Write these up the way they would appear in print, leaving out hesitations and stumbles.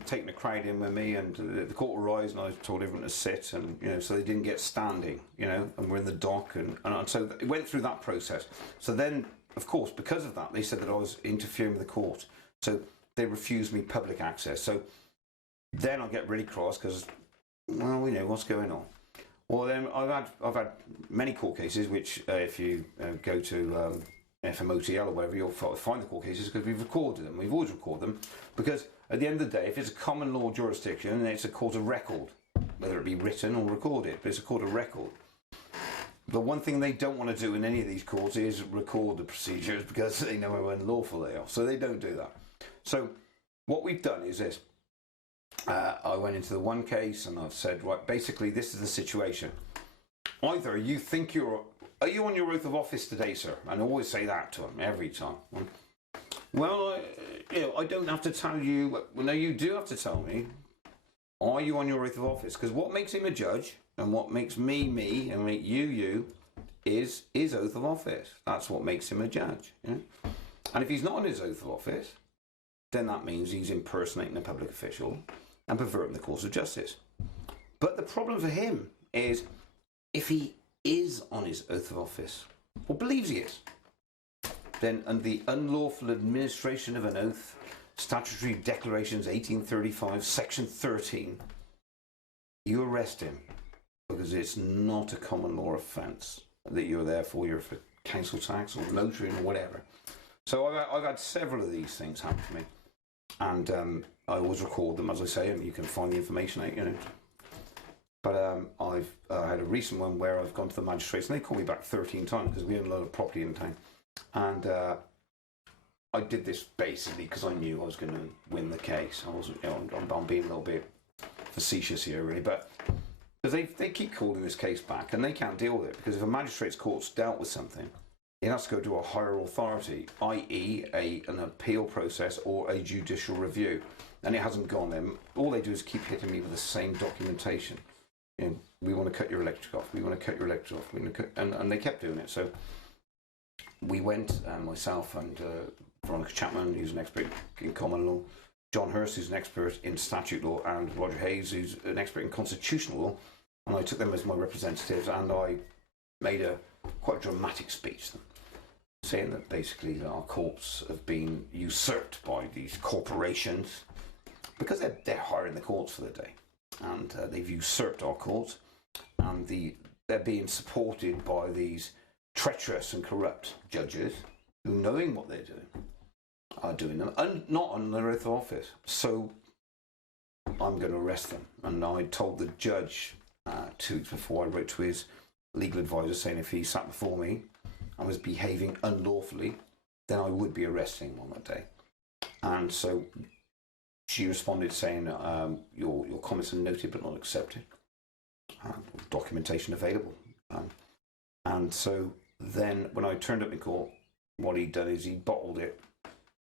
they'd taken a crowd in with me, and the court will rise, and I told everyone to sit, and so they didn't get standing, and we're in the dock, and so it went through that process. So then, of course, because of that, they said that I was interfering with the court, so they refused me public access. So then I get really cross because, well, we know what's going on. Well, then I've had many court cases, which if you go to FMOTL or whatever, you'll find the court cases because we've recorded them. We've always recorded them because at the end of the day, if it's a common law jurisdiction, it's a court of record, whether it be written or recorded, but it's a court of record. The one thing they don't want to do in any of these courts is record the procedures because they know how unlawful they are. So they don't do that. So what we've done is this. I went into the one case and I've said, right, basically this is the situation. Either you think are you on your oath of office today, sir? And I always say that to them every time. Well, I don't have to tell you. Well, no, you do have to tell me. Are you on your oath of office? Because what makes him a judge and what makes me, and make you, is his oath of office. That's what makes him a judge. And if he's not on his oath of office, then that means he's impersonating a public official and perverting the course of justice. But the problem for him is if he is on his oath of office, or believes he is, then under the unlawful administration of an oath, Statutory Declarations 1835, Section 13, you arrest him because it's not a common law offence that you're there for. You're for council tax or motoring or whatever. So I've had several of these things happen to me. And I always record them, as I say, and you can find the information out, But I've had a recent one where I've gone to the magistrates, and they called me back 13 times because we own a lot of property in town. And I did this basically because I knew I was going to win the case. I wasn't, I'm being a little bit facetious here, really, but because they keep calling this case back, and they can't deal with it because if a magistrate's court's dealt with something, it has to go to a higher authority, i.e. an appeal process or a judicial review. And it hasn't gone there. All they do is keep hitting me with the same documentation. We want to cut your electric off. We want to cut your electric off. And they kept doing it. So we went, myself and Veronica Chapman, who's an expert in common law, John Hurst, who's an expert in statute law, and Roger Hayes, who's an expert in constitutional law. And I took them as my representatives, and I made a quite dramatic speech to them, saying that basically our courts have been usurped by these corporations because they're hiring the courts for the day, and they've usurped our courts, and they're being supported by these treacherous and corrupt judges who, knowing what they're doing, are doing them and not on their oath of office. So I'm going to arrest them. And I told the judge 2 weeks before, I wrote to his legal advisor saying if he sat before me and was behaving unlawfully, then I would be arresting him on that day. And so she responded saying, your comments are noted but not accepted. Documentation available. And so then when I turned up in court, what he'd done is he bottled it,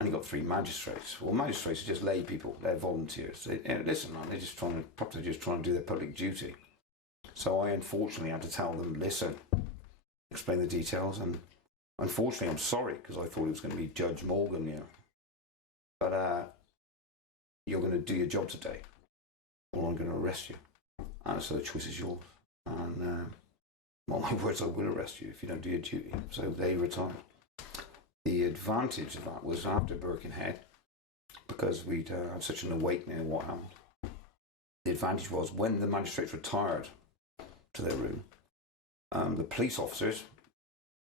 and he got 3 magistrates. Well, magistrates are just lay people. They're volunteers. Listen, man, they're just trying to do their public duty. So I unfortunately had to tell them, listen, explain the details, and unfortunately I'm sorry because I thought it was going to be Judge Morgan here. But you're going to do your job today, or I'm going to arrest you. And so the choice is yours. And well, my words, I will arrest you if you don't do your duty. So they retired. The advantage of that was after Birkenhead, because we'd had such an awakening of what happened. The advantage was when the magistrates retired to their room, the police officers,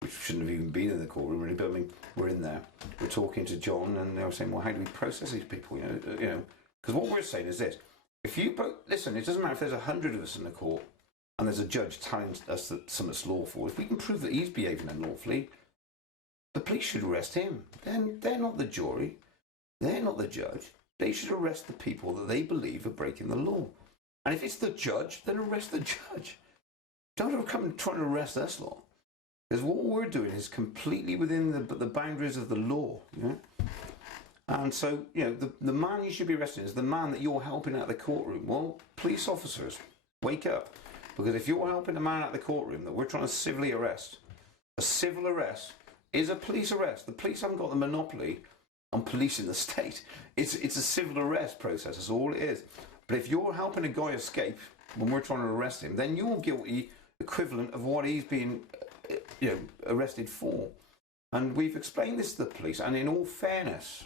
which shouldn't have even been in the courtroom really, but I mean, we're in there. We're talking to John, and they were saying, "Well, how do we process these people?" Because what we're saying is this: if you listen, it doesn't matter if there's 100 of us in the court, and there's a judge telling us that something's lawful. If we can prove that he's behaving unlawfully, the police should arrest him. Then they're not the jury, they're not the judge. They should arrest the people that they believe are breaking the law. And if it's the judge, then arrest the judge. Don't come and try to arrest us lot. Because what we're doing is completely within the boundaries of the law. And so, the man you should be arresting is the man that you're helping out of the courtroom. Well, police officers, wake up. Because if you're helping a man out of the courtroom that we're trying to civilly arrest, a civil arrest is a police arrest. The police haven't got the monopoly I'm policing the state. It's a civil arrest process. That's all it is. But if you're helping a guy escape when we're trying to arrest him, then you're guilty equivalent of what he's been, arrested for. And we've explained this to the police. And in all fairness,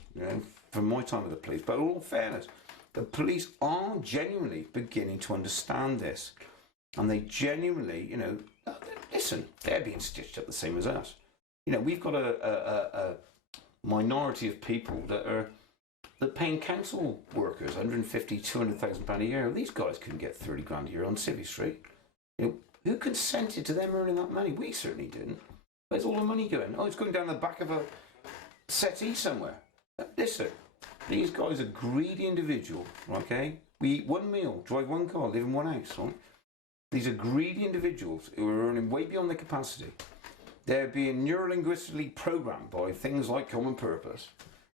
from my time with the police, but in all fairness, the police are genuinely beginning to understand this. And they genuinely, listen, they're being stitched up the same as us. We've got a minority of people that paying council workers 150, 200,000 pound a year. These guys couldn't get 30 grand a year on Civvy Street. Who consented to them earning that money? We certainly didn't. Where's all the money going? Oh, it's going down the back of a settee somewhere. Listen, these guys are greedy individuals, okay? We eat one meal, drive one car, live in one house, right? These are greedy individuals who are earning way beyond their capacity. They're being neurolinguistically programmed by things like common purpose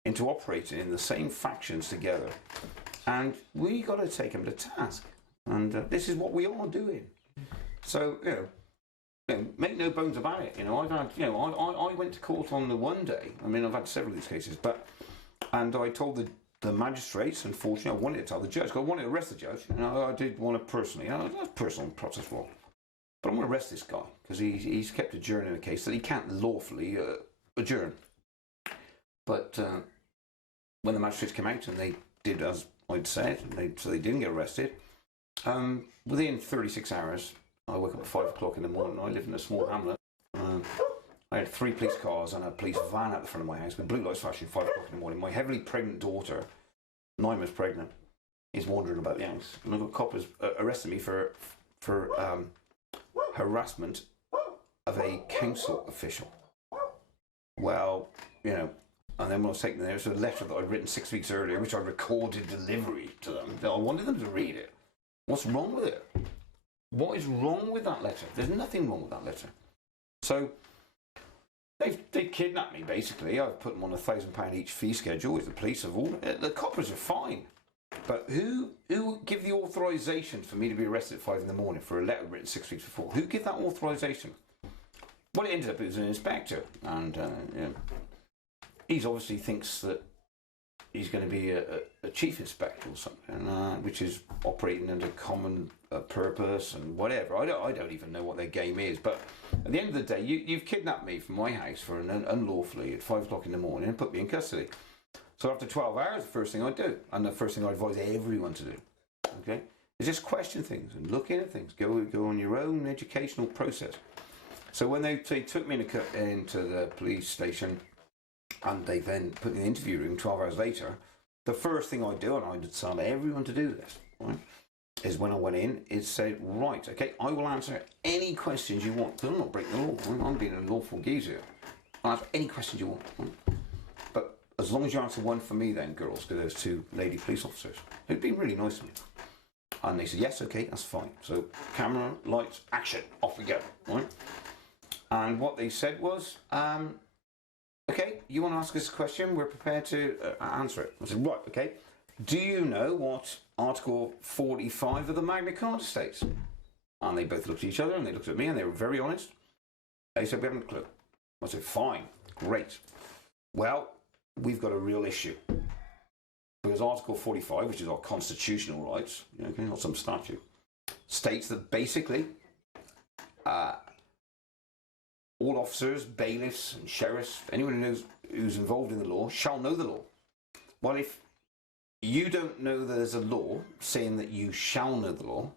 into operating in the same factions together. And we got to take them to task. And this is what we are doing. So, make no bones about it. I've had, I went to court on the one day. I mean, I've had several of these cases, and I told the magistrates, unfortunately, I wanted to tell the judge, because I wanted to arrest the judge. I did want to personally, that's personal process for. But I'm going to arrest this guy, because he's kept adjourning a case that he can't lawfully adjourn. But when the magistrates came out and they did as I'd said, so they didn't get arrested, within 36 hours, I woke up at 5 o'clock in the morning. I live in a small hamlet. I had 3 police cars and a police van at the front of my house with blue lights flashing 5 o'clock in the morning. My heavily pregnant daughter, 9 months pregnant, is wandering about the house. And I've got coppers arresting me for harassment of a council official. Well, and then when I was taken there, was a letter that I'd written 6 weeks earlier, which I recorded delivery to them. I wanted them to read it. What's wrong with it? What is wrong with that letter? There's nothing wrong with that letter. So they kidnapped me, basically. I've put them on £1,000 each fee schedule with the police. The coppers are fine. But who give the authorisation for me to be arrested at 5 in the morning for a letter written 6 weeks before? Who gave that authorisation? Well, it ended up it was an inspector. And he obviously thinks that he's going to be a chief inspector or something, which is operating under common purpose and whatever. I don't even know what their game is. But at the end of the day, you've kidnapped me from my house for unlawfully at 5 o'clock in the morning and put me in custody. So after 12 hours, the first thing I do, and the first thing I advise everyone to do, okay, is just question things and look into things. Go on your own educational process. So when they took me into the police station, and they then put me in the interview room 12 hours later, the first thing I do, and I would tell everyone to do this, right, is when I went in, it said, right, okay, I will answer any questions you want. I'm not breaking the law. I'm being a lawful geezer. I'll answer any questions you want. Right? But as long as you answer one for me then, girls, because there's 2 lady police officers who'd been really nice to me. And they said, yes, okay, that's fine. So camera, lights, action, off we go, right? And what they said was, okay, you want to ask us a question? We're prepared to answer it. I said, right, okay. Do you know what Article 45 of the Magna Carta states? And they both looked at each other and they looked at me and they were very honest. They said, we haven't a clue. I said, fine, great. Well, we've got a real issue. Because Article 45, which is our constitutional rights, okay, not some statute, states that basically all officers, bailiffs and sheriffs, anyone who's involved in the law, shall know the law. Well, if you don't know there's a law saying that you shall know the law,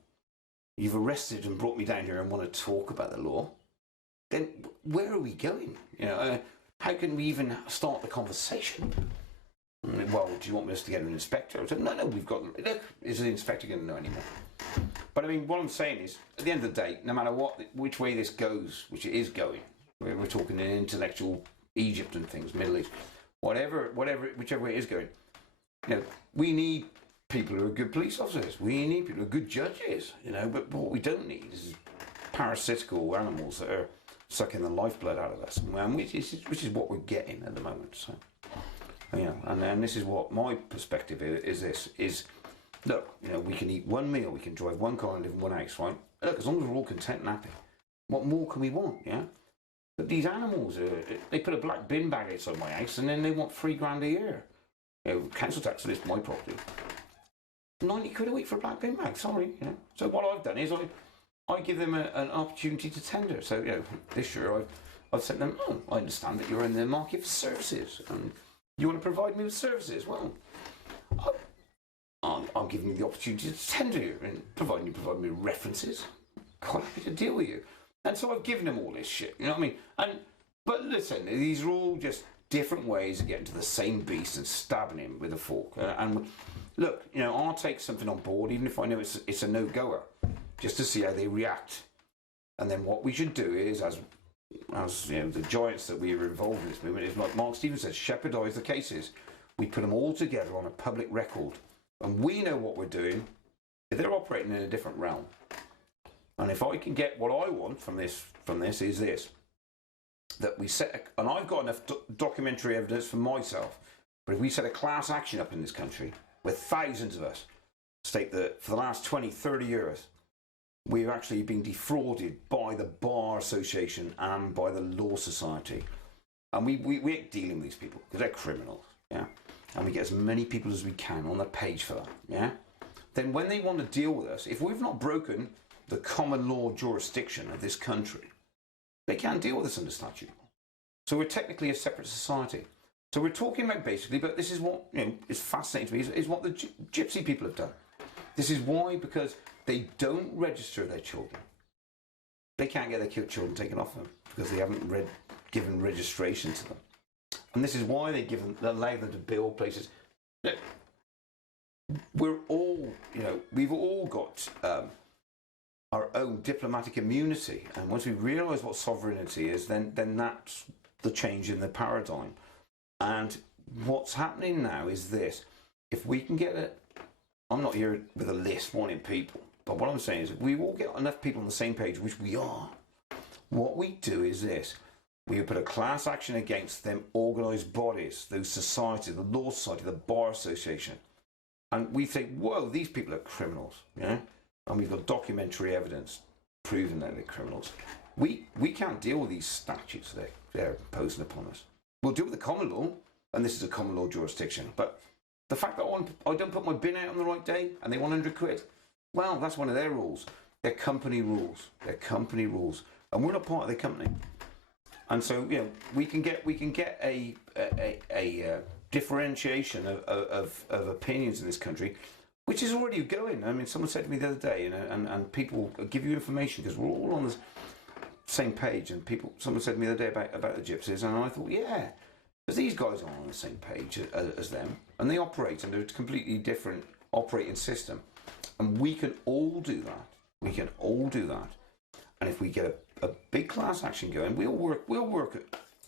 you've arrested and brought me down here and want to talk about the law, then where are we going? How can we even start the conversation? Well, do you want us to get an inspector? I said, no, we've got... Look, is the inspector going to know anymore? But I mean, what I'm saying is, at the end of the day, no matter which way this goes, which it is going, we're talking in intellectual Egypt and things, Middle East, whichever way it is going, we need people who are good police officers. We need people who are good judges, but what we don't need is parasitical animals that are sucking the lifeblood out of us, which is what we're getting at the moment. So, and this is what my perspective is, look, we can eat one meal, we can drive one car and live in one house, right? Look, as long as we're all content and happy, what more can we want, yeah? But these animals, they put a black bin bag outside my house and then they want £3 a year. You know, council tax for this, my property. 90 quid a week for a black bin bag, sorry. You know. So what I've done is I give them an opportunity to tender. So, you know, this year I've sent them, oh, I understand that you're in the market for services and you want to provide me with services. Well, I'm giving you the opportunity to tender you and provide me with references. Quite happy to deal with you. And so I've given them all this shit, you know what I mean? But listen, these are all just different ways of getting to the same beast and stabbing him with a fork. And look, you know, I'll take something on board, even if I know it's a no-goer, just to see how they react. And then what we should do is, as you know, the giants that we are involved in this movement, is like Mark Stevens says, shepherdise the cases. We put them all together on a public record. And we know what we're doing. If they're operating in a different realm. And if I can get what I want from this is this. That we set, and I've got enough documentary evidence for myself, but if we set a class action up in this country, with thousands of us, state that for the last 20, 30 years, we've actually been defrauded by the Bar Association and by the Law Society. And we ain't dealing with these people, because they're criminals, yeah? And we get as many people as we can on the page for that, yeah? Then when they want to deal with us, if we've not broken the common law jurisdiction of this country, they can't deal with us under statute. So we're technically a separate society. So we're talking about basically, but this is what, you know, is fascinating to me, is what the gypsy people have done. This is why, because they don't register their children. They can't get their children taken off them because they haven't given registration to them. And this is why they allow them to build places. Look, we're all, you know, we've all got our own diplomatic immunity, and once we realise what sovereignty is, then that's the change in the paradigm. And what's happening now is this: if we can get I'm not here with a list wanting people, but what I'm saying is, if we all get enough people on the same page, which we are, what we do is this: we put a class action against them organised bodies, those societies, the Law Society, the Bar Association, and we think, whoa, these people are criminals, yeah. And we've got documentary evidence proving that they're criminals. We can't deal with these statutes they're imposing upon us. We'll deal with the common law, and this is a common law jurisdiction. But the fact that I don't put my bin out on the right day and they want 100 quid, well, that's one of their rules. They're company rules. They're company rules, and we're not part of their company. And so, you know, we can get a differentiation of opinions in this country, which is already going. I mean, someone said to me the other day, you know, and people give you information because we're all on the same page. And someone said to me the other day about the gypsies, and I thought, yeah, because these guys are on the same page as them, and they operate under a completely different operating system, and we can all do that. We can all do that, and if we get a big class action going, we'll work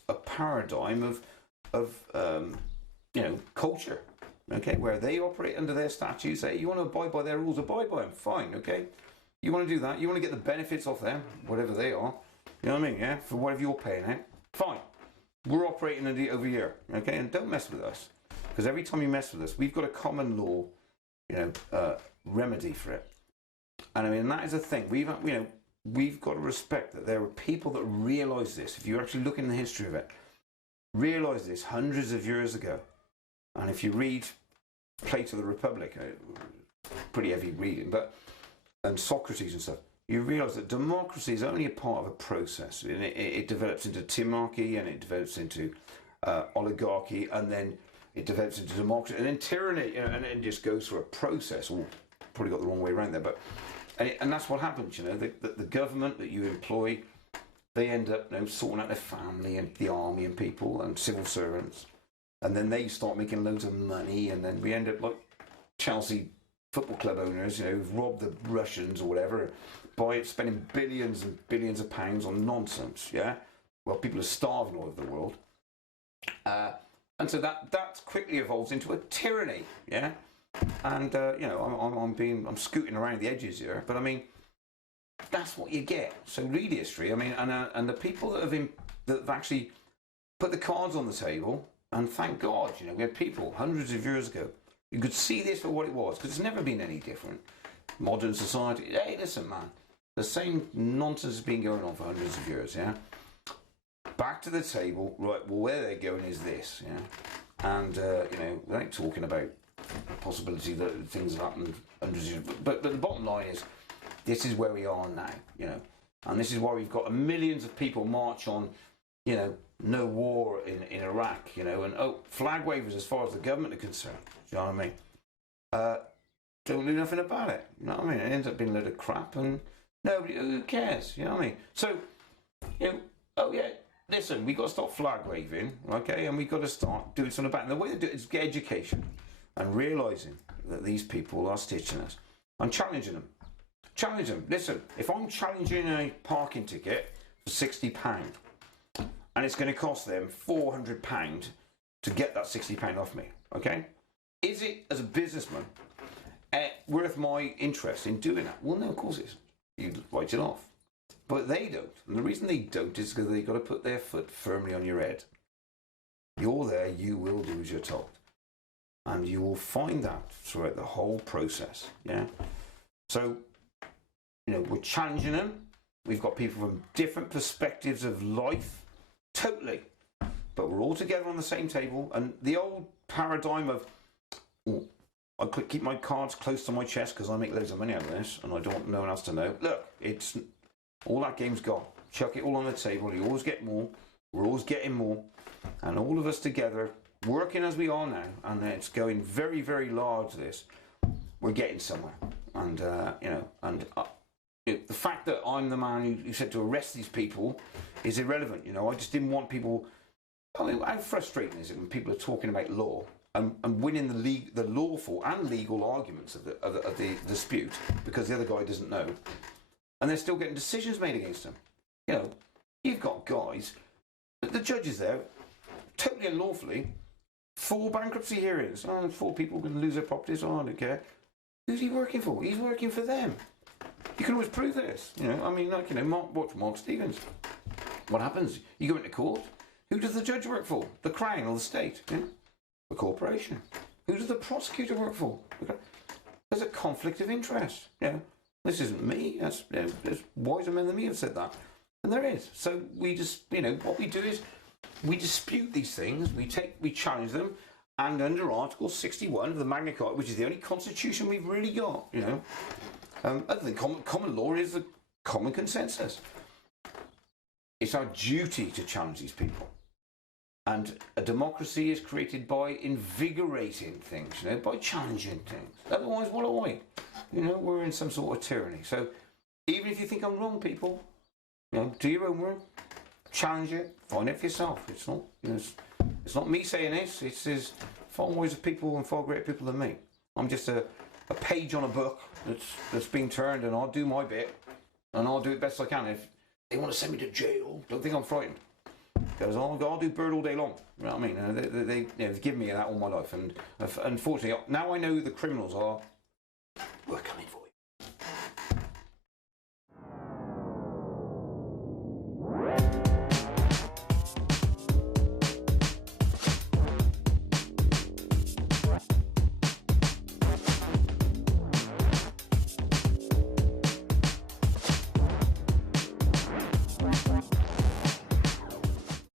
a paradigm of you know, culture. Okay, where they operate under their statutes, say you want to abide by their rules, abide by them, fine, okay? You want to do that, you want to get the benefits off them, whatever they are, you know what I mean, yeah? For whatever you're paying out, fine. We're operating over here, okay? And don't mess with us, because every time you mess with us, we've got a common law, you know, remedy for it. And I mean, that is a thing. We've got to respect that there are people that realise this. If you actually look in the history of it, realise this hundreds of years ago. And if you read Plato the Republic, pretty heavy reading, and Socrates and stuff, you realise that democracy is only a part of a process. It develops into tyranny, and it develops into oligarchy, and then it develops into democracy, and then tyranny, and it just goes through a process. Oh, probably got the wrong way around there, and that's what happens. You know, the government that you employ, they end up, you know, sorting out their family and the army and people and civil servants. And then they start making loads of money, and then we end up like Chelsea football club owners, you know, who've robbed the Russians or whatever, by spending billions and billions of pounds on nonsense, yeah? Well, people are starving all over the world. And so that quickly evolves into a tyranny, yeah? And, you know, I'm scooting around the edges here, but I mean, that's what you get. So read history, I mean, and the people that have actually put the cards on the table. And thank God, you know, we had people hundreds of years ago who could see this for what it was, because it's never been any different. Modern society, hey, listen, man, the same nonsense has been going on for hundreds of years, yeah? back to the table, right, well, where they're going is this, yeah? And, you know, we ain't talking about the possibility that things have happened hundreds of years, but the bottom line is, this is where we are now, you know? And this is why we've got millions of people march on, you know, no war in Iraq, you know, and flag wavers as far as the government are concerned, do you know what I mean? Don't do nothing about it, you know what I mean? It ends up being a load of crap and nobody, who cares, you know what I mean? So, you know, oh yeah, listen, we got to stop flag waving, okay, and we got to start doing something about it. And the way to do it is get education and realising that these people are stitching us. I'm challenging them. Challenge them. Listen, if I'm challenging a parking ticket for £60 and it's going to cost them £400 to get that £60 off me, okay? Is it, as a businessman, worth my interest in doing that? Well, no, of course it isn't. You write it off. But they don't. And the reason they don't is because they've got to put their foot firmly on your head. You're there, you will do as you're told. And you will find that throughout the whole process, yeah? So, you know, we're challenging them. We've got people from different perspectives of life, totally. But we're all together on the same table. And the old paradigm of, oh, I could keep my cards close to my chest because I make loads of money out of this and I don't want no one else to know. Look, it's all that game's gone. Chuck it all on the table. You always get more. We're always getting more. And all of us together, working as we are now, and it's going very, very large, this, we're getting somewhere. And, you know, and the fact that I'm the man who said to arrest these people is irrelevant. You know, I just didn't want people. I mean, how frustrating is it when people are talking about law and winning the lawful and legal arguments of the dispute because the other guy doesn't know, and they're still getting decisions made against them. You know, you've got guys, the judges there, totally unlawfully, 4 bankruptcy hearings. Oh, 4 people are going to lose their properties. Oh, I don't care. Who's he working for? He's working for them. You can always prove this. You know, I mean, like, you know, watch Mark Stevens. What happens? You go into court. Who does the judge work for? The Crown or the state? Yeah? The corporation. Who does the prosecutor work for? There's a conflict of interest. Yeah, this isn't me. That's, you know, there's wiser men than me have said that, and there is. So we just, you know, what we do is we dispute these things. We challenge them, and under Article 61 of the Magna Carta, which is the only constitution we've really got, you know, other than common law is the common consensus. It's our duty to challenge these people. And a democracy is created by invigorating things, you know, by challenging things. Otherwise, what are we? You know, we're in some sort of tyranny. So even if you think I'm wrong, people, you know, do your own work, challenge it, find it for yourself. It's not, you know, it's not me saying this. It's far wiser people and far greater people than me. I'm just a page on a book that's being turned, and I'll do my bit, and I'll do it best I can. If they want to send me to jail, don't think I'm frightened. Because I'll do bird all day long. You know what I mean? They've given me that all my life, and unfortunately now I know who the criminals are.